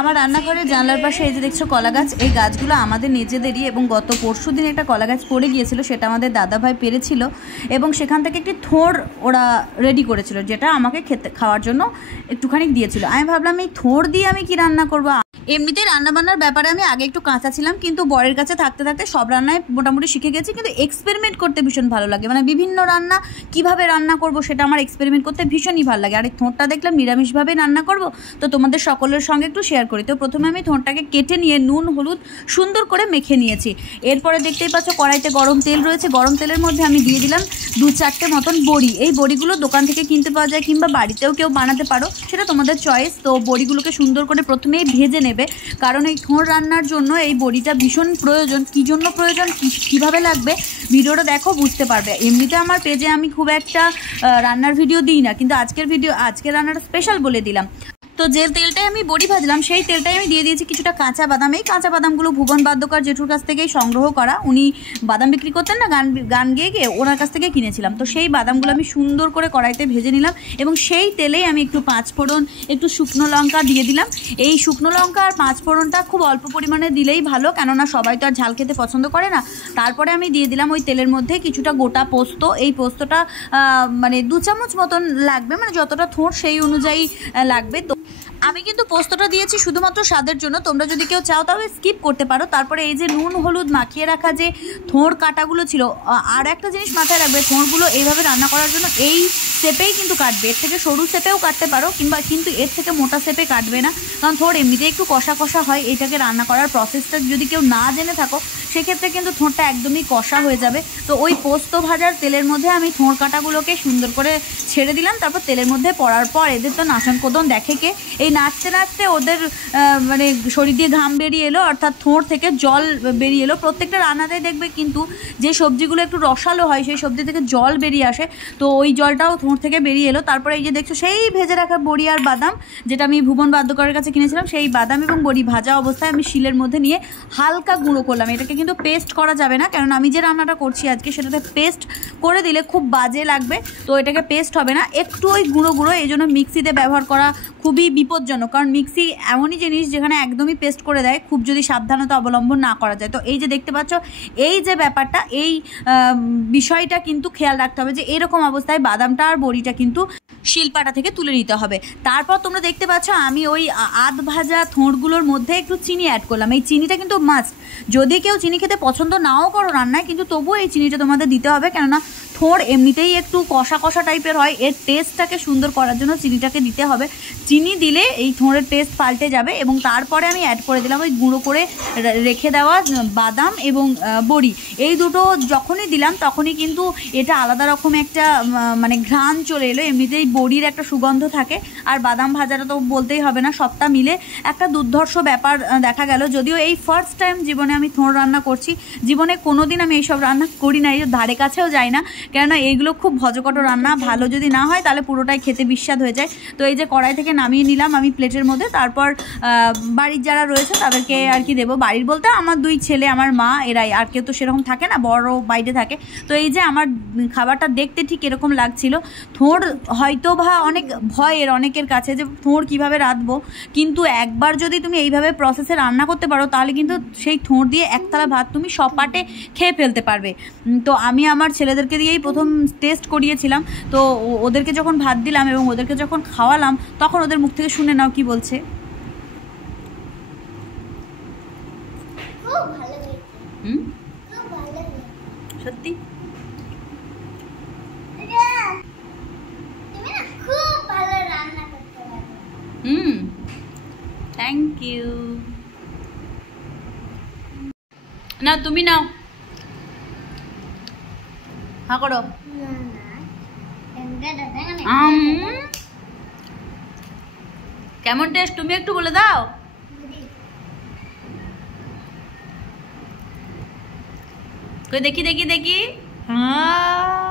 আমার রান্নাঘরের জানলার পাশে এই যে দেখছো কলা গাছ, এই গাছগুলো আমাদের নিজেদেরই এবং গত পরশু দিন একটা কলা গাছ পড়ে গিয়েছিল, সেটা আমাদের দাদাভাই পেরেছিল এবং সেখান থেকে একটি থোড় ওরা রেডি করেছিল, যেটা আমাকে খাওয়ার জন্য একটুখানি দিয়েছিল। আমি ভাবলাম এই থোড় দিয়ে আমি কি রান্না করবো। এমনিতেই রান্নাবান্নার ব্যাপারে আমি আগে একটু কাঁচা ছিলাম, কিন্তু বরের কাছে থাকতে থাকতে সব রান্নায় মোটামুটি শিখে গেছি, কিন্তু এক্সপেরিমেন্ট করতে ভীষণ ভালো লাগে, মানে বিভিন্ন রান্না কিভাবে রান্না করব সেটা আমার এক্সপেরিমেন্ট করতে ভীষণই ভালো লাগে। আর এই থোড়টা দেখলাম নিরামিষভাবে রান্না করব, তো তোমাদের সকলের সঙ্গে একটু শেয়ার করি। তো প্রথমে আমি থোড়টাকে কেটে নিয়ে নুন হলুদ সুন্দর করে মেখে নিয়েছি। এরপরে দেখতেই পাচ্ছ কড়াইতে গরম তেল রয়েছে, গরম তেলের মধ্যে আমি দিয়ে দিলাম 2-4টে মতন বড়ি। এই বড়িগুলো দোকান থেকে কিনতে পাওয়া যায় কিংবা বাড়িতেও কেউ বানাতে পারো, সেটা তোমাদের চয়েস। তো বড়িগুলোকে সুন্দর করে প্রথমেই ভেজে নেবে, কারণ এই থোড় রান্নার জন্য এই বড়িটা ভীষণ প্রয়োজন। কী জন্য প্রয়োজন, কীভাবে লাগবে ভিডিওটা দেখো বুঝতে পারবে। এমনিতে আমার পেজে আমি খুব একটা রান্নার ভিডিও দিই না, কিন্তু আজকের রান্নাটা স্পেশাল বলে দিলাম। তো যে তেলটাই আমি বড়ি ভাজলাম সেই তেলটাই আমি দিয়ে দিয়েছি কিছুটা কাঁচা বাদাম। এই কাঁচা বাদামগুলো ভুবন বাদ্যকর জেঠুর কাছ থেকেই সংগ্রহ করা, উনি বাদাম বিক্রি করতেন না, গান গিয়ে ওনার কাছ থেকে কিনেছিলাম। তো সেই বাদামগুলো আমি সুন্দর করে কড়াইতে ভেজে নিলাম এবং সেই তেলেই আমি একটু পাঁচফোড়ন, একটু শুকনো লঙ্কা দিয়ে দিলাম। এই শুকনো লঙ্কা আর পাঁচফোড়নটা খুব অল্প পরিমাণে দিলেই ভালো, কেননা সবাই তো আর ঝাল খেতে পছন্দ করে না। তারপরে আমি দিয়ে দিলাম ওই তেলের মধ্যে কিছুটা গোটা পোস্ত। এই পোস্তটা মানে 2 চামচ মতন লাগবে, মানে যতটা থোড় সেই অনুযায়ী লাগবে। তো আমি কিন্তু পোস্তটা দিয়েছি শুধুমাত্র স্বাদের জন্য, তোমরা যদি কেউ চাও তবে স্কিপ করতে পারো। তারপরে এই যে নুন হলুদ মাখিয়ে রাখা যে থোড় কাটাগুলো ছিল, আর একটা জিনিস মাথায় রাখবে, থোড়গুলো এইভাবে রান্না করার জন্য এই শেপেই কিন্তু কাটবে, এর থেকে সরু শেপেও কাটতে পারো কিন্তু এর থেকে মোটা শেপে কাটবে না, কারণ থোড় এমনিতেই একটু কষা কষা হয়। এটাকে রান্না করার প্রসেসটা যদি কেউ না জেনে থাকো সেক্ষেত্রে কিন্তু থোড়টা একদমই কষা হয়ে যাবে। তো ওই পোস্ত ভাজার তেলের মধ্যে আমি থোড় কাটাগুলোকে সুন্দর করে ছেড়ে দিলাম। তারপর তেলের মধ্যে পড়ার পর এদের তো নাচন কোদন দেখে কে, এই নাচতে নাচতে ওদের মানে শরীর দিয়ে ঘাম বেরিয়ে এলো, অর্থাৎ থোড় থেকে জল বেরিয়ে এলো। প্রত্যেকটা রান্নাতেই দেখবে কিন্তু যে সবজিগুলো একটু রসালো হয় সেই সবজি থেকে জল বেরিয়ে আসে, তো ওই জলটাও থোড় থেকে বেরিয়ে এলো। তারপরে এই যে দেখছো সেই ভেজে রাখা বড়ি আর বাদাম, যেটা আমি ভুবন বাদ্যকরের কাছে কিনেছিলাম, সেই বাদাম এবং বড়ি ভাজা অবস্থায় আমি শিলের মধ্যে নিয়ে হালকা গুঁড়ো করলাম। এটাকে কিন্তু পেস্ট করা যাবে না, কারণ আমি যে রান্নাটা করছি আজকে সেটাতে পেস্ট করে দিলে খুব বাজে লাগবে, তো এটাকে পেস্ট হবে না, একটু ওই গুঁড়ো। এই জন্য মিক্সিতে ব্যবহার করা খুবই বিপজ্জনক, কারণ মিক্সি এমনই জিনিস যেখানে একদমই পেস্ট করে দেয় খুব যদি সাবধানতা অবলম্বন না করা যায়। তো এই যে দেখতে পাচ্ছ এই যে ব্যাপারটা, এই বিষয়টা কিন্তু খেয়াল রাখতে হবে যে এরকম অবস্থায় বাদামটা আর বড়িটা কিন্তু শিলপাটা থেকে তুলে নিতে হবে। তারপর তোমরা দেখতে পাচ্ছ আমি ওই আধ ভাজা থোড়গুলোর মধ্যে একটু চিনি অ্যাড করলাম। এই চিনিটা কিন্তু মাস্ট, যদি কেউ চিনি খেতে পছন্দ নাও করো রান্নায়, কিন্তু তবুও এই চিনিটা তোমাদের দিতে হবে, কেননা থোড় এমনিতেই একটু কষা কষা টাইপের হয়, এর টেস্টটাকে সুন্দর করার জন্য চিনিটাকে দিতে হবে। চিনি দিলে এই থোড়ের টেস্ট পাল্টে যাবে। এবং তারপরে আমি অ্যাড করে দিলাম ওই গুঁড়ো করে রেখে দেওয়া বাদাম এবং বড়ি। এই দুটো যখনই দিলাম তখনই কিন্তু এটা আলাদা রকম একটা মানে ঘ্রাণ চলে এলো। এমনিতেই বড়ির একটা সুগন্ধ থাকে, আর বাদাম ভাজাটা তো বলতেই হবে না, সবটা মিলে একটা দুর্ধর্ষ ব্যাপার দেখা গেল। যদিও এই ফার্স্ট টাইম জীবনে আমি থোড় রান্না করছি, জীবনে কোনো দিন আমি এইসব রান্না করি না, এই ধারে কাছেও যাই না, কেননা এইগুলো খুব ভজকটো রান্না, ভালো যদি না হয় তাহলে পুরোটাই খেতে বিস্বাদ হয়ে যায়। তো এই যে কড়াই থেকে নামিয়ে নিলাম আমি প্লেটের মধ্যে, তারপর বাড়ির যারা রয়েছে তাদেরকে আর কি দেবো। বাড়ির বলতে আমার 2 ছেলে, আমার মা, এরাই, আর কেউ তো সেরকম থাকে না, বড় বাইরে থাকে। তো এই যে আমার খাবারটা দেখতে ঠিক এরকম লাগছিল। থোড় হয়তো বা অনেক ভয়ের অনেকের কাছে যে থোড় কীভাবে রাঁধবো, কিন্তু একবার যদি তুমি এইভাবে প্রসেসে রান্না করতে পারো তাহলে কিন্তু সেই থোড় দিয়ে একতলা ভাত তুমি সপাটে খেয়ে ফেলতে পারবে। তো আমি আমার ছেলেদেরকে দিয়েই প্রথম টেস্ট করিয়েছিলাম। তো ওদেরকে যখন ভাত দিলাম এবং ওদেরকে যখন খাওয়ালাম তখন ওদের মুখ থেকে শুনে নাও কি বলছে। সত্যি থ্যাংক ইউ। না তুমি নাও, হ্যাঁ করো। কেমন টেস্ট তুমি একটু বলে দাও। দেখি দেখি দেখি, হ্যাঁ